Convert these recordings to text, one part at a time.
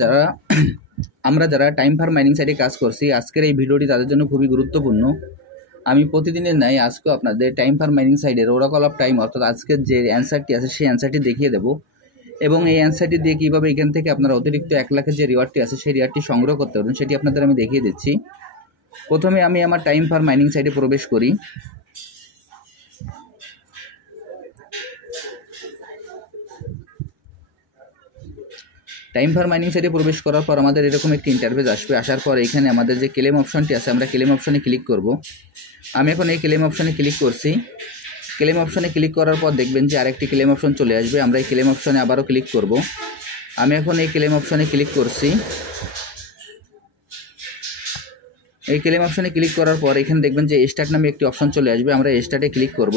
যারা আমরা যারা টাইম ফার্ম মাইনিং সাইটে কাজ করছি, আজকের এই ভিডিওটি তাদের জন্য খুবই গুরুত্বপূর্ণ। আমি প্রতিদিনের ন্যায় আজকেও আপনাদের টাইম ফার্ম মাইনিং সাইটের ওরাকল অফ টাইম অর্থাৎ আজকের যে অ্যান্সারটি আছে সেই অ্যান্সারটি দেখিয়ে দেবো এবং এই অ্যান্সারটি দিয়ে কীভাবে এখান থেকে আপনারা অতিরিক্ত 1 লাখের যে রিওয়ার্ডটি আছে সেই রিওয়ার্ডটি সংগ্রহ করতে পারবেন সেটি আপনাদের আমি দেখিয়ে দিচ্ছি। প্রথমে আমি আমার টাইম ফার্ম মাইনিং সাইটে প্রবেশ করি। টাইম ফার্ম মাইনিং সাইটে প্রবেশ করার পর আমাদের এরকম একটি ইন্টারফেস আসবে। আসার পর এখানে আমাদের যে ক্লেম অপশনটি আছে আমরা ক্লেম অপশনে ক্লিক করব। আমি এখন এই ক্লেম অপশনে ক্লিক করছি। ক্লেম অপশনে ক্লিক করার পর দেখবেন যে আরেকটি ক্লেম অপশন চলে আসবে। আমরা এই ক্লেম অপশনে আবারও ক্লিক করব। আমি এখন এই ক্লেম অপশনে ক্লিক করছি। এই ক্লেম অপশনে ক্লিক করার পর এখানে দেখবেন যে স্টার্ট নামে একটি অপশন চলে আসবে। আমরা স্টার্টে ক্লিক করব।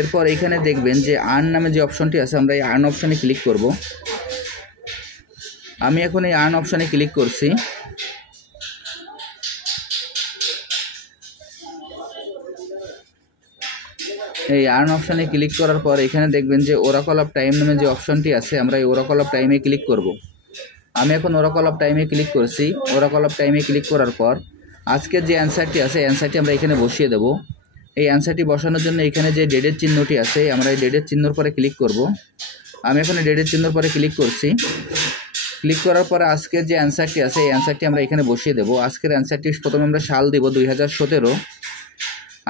এরপর এখানে দেখবেন যে আর্ন নামে যে অপশনটি আছে আমরা এই আর্ন অপশনে ক্লিক করব। আমি এখন এই আর্ন অপশনে ক্লিক করছি। এই আর্ন অপশনে ক্লিক করার পর এখানে দেখবেন যে ওরাকল অফ টাইম নামে যে অপশনটি আছে আমরা এই ওরাকল অফ টাইমে ক্লিক করব। আমি এখন ওরাকল অফ টাইমে ক্লিক করছি। ওরাকল অফ টাইমে ক্লিক করার পর আজকের যে অ্যান্সারটি আছে অ্যান্সারটি আমরা এখানে বসিয়ে দেব। এই অ্যান্সারটি বসানোর জন্য এখানে যে ডেটের চিহ্নটি আছে আমরা এই ডেটের চিহ্নর পরে ক্লিক করব। আমি এখন ডেটের চিহ্নর পরে ক্লিক করছি। ক্লিক করার পরে আজকের যে অ্যান্সারটি আছে এই অ্যান্সারটি আমরা এখানে বসিয়ে দেব। আজকের অ্যান্সারটি প্রথমে আমরা সাল দিব 2017।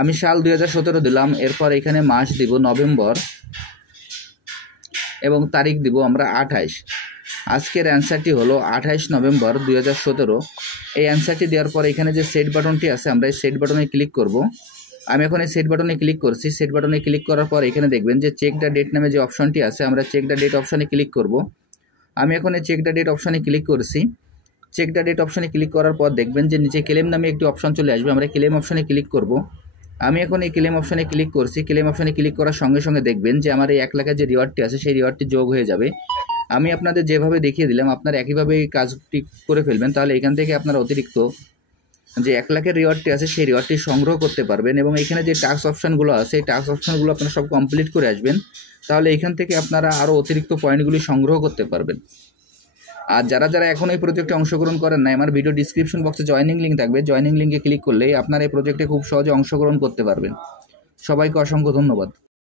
আমি সাল 2017 দিলাম। এরপর এখানে মাস দিব নভেম্বর এবং তারিখ দিব আমরা 28। আজকের অ্যান্সারটি হলো 28 নভেম্বর 2017। এই অ্যান্সারটি দেওয়ার পর এখানে যে সেট বাটনটি আছে আমরা এই সেট বাটনে ক্লিক করব। আমি এখন এই সেট বাটনে ক্লিক করছি। সেট বাটনে ক্লিক করার পর এখানে দেখবেন যে চেক দ্য ডেট নামে যে অপশনটি আছে আমরা চেক দ্য ডেট অপশনে ক্লিক করব। আমি এখন এই চেক দ্য ডেট অপশনে ক্লিক করছি। চেক দ্য ডেট অপশনে ক্লিক করার পর দেখবেন যে নিচে ক্লেম নামে একটি অপশন চলে আসবে। আমরা ক্লেম অপশনে ক্লিক করব। আমি এখন এই ক্লেম অপশনে ক্লিক করছি। ক্লেম অপশনে ক্লিক করার সঙ্গে সঙ্গে দেখবেন যে আমার এই 1 লাখের যে রিওয়ার্ডটি আছে সেই রিওয়ার্ডটি যোগ হয়ে যাবে। আমি আপনাদের যেভাবে দেখিয়ে দিলাম আপনারা একইভাবে এই কাজটি করে ফেলবেন, তাহলে এখান থেকে আপনারা অতিরিক্ত যে 1 লাখের রিওয়ার্ডটি আছে সেই রিওয়ার্ডটি সংগ্রহ করতে পারবেন এবং এখানে যে টাস্ক অপশানগুলো আছে এই টাস্ক অপশানগুলো আপনারা সব কমপ্লিট করে আসবেন, তাহলে এখান থেকে আপনারা আরও অতিরিক্ত পয়েন্টগুলি সংগ্রহ করতে পারবেন। আর যারা যারা এখন এই প্রজেক্টে অংশগ্রহণ করেন না, আমার ভিডিও ডিসক্রিপশন বক্সে জয়েনিং লিঙ্ক থাকবে। জয়েনিং লিঙ্কে ক্লিক করলেই আপনারা এই প্রজেক্টে খুব সহজে অংশগ্রহণ করতে পারবেন। সবাইকে অসংখ্য ধন্যবাদ।